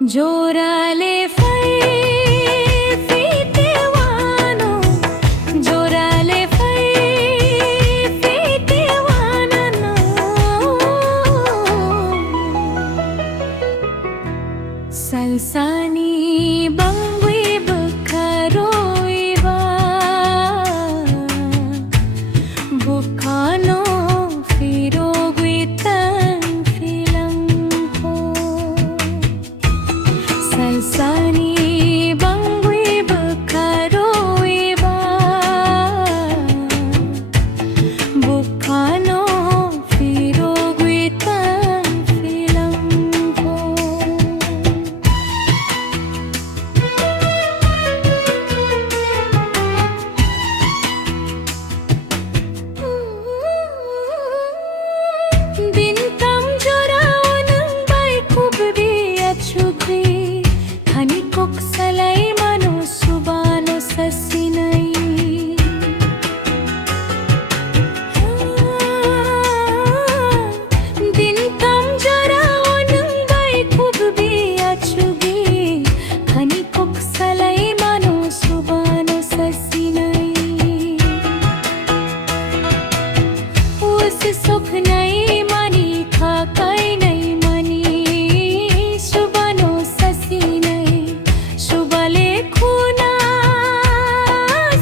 Llorale fai fitewano, llorale fai fitewanano. Salsani bangwi bakaroiba, bukano firogwitan filangko. Salsani bangwi bakaroiba, bukano firogwitan filangko. Bintang jorao ng bay kubbi at shugri, hanikok salay mano subano sa sinay. Bintang jorao ng bay kubbi at shugri, hanikok salay mano subano sa sinay. उस सुख नहीं मानी खाकाई नहीं मानी, शुबानो ससी नहीं शुबाले खूना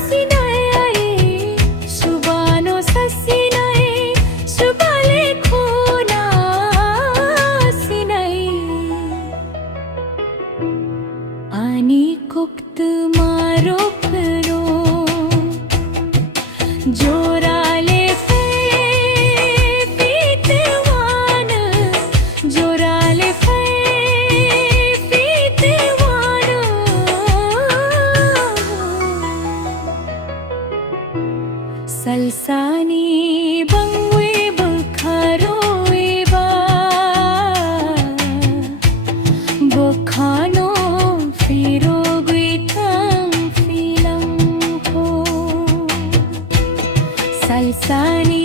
सिनाई, शुबानो ससी नहीं शुबाले खूना सिनाई. आनी कुक्त मारो फिरो जोराले Salsani bangwi bakaroiba, bukano firogwitan filangko. Salsani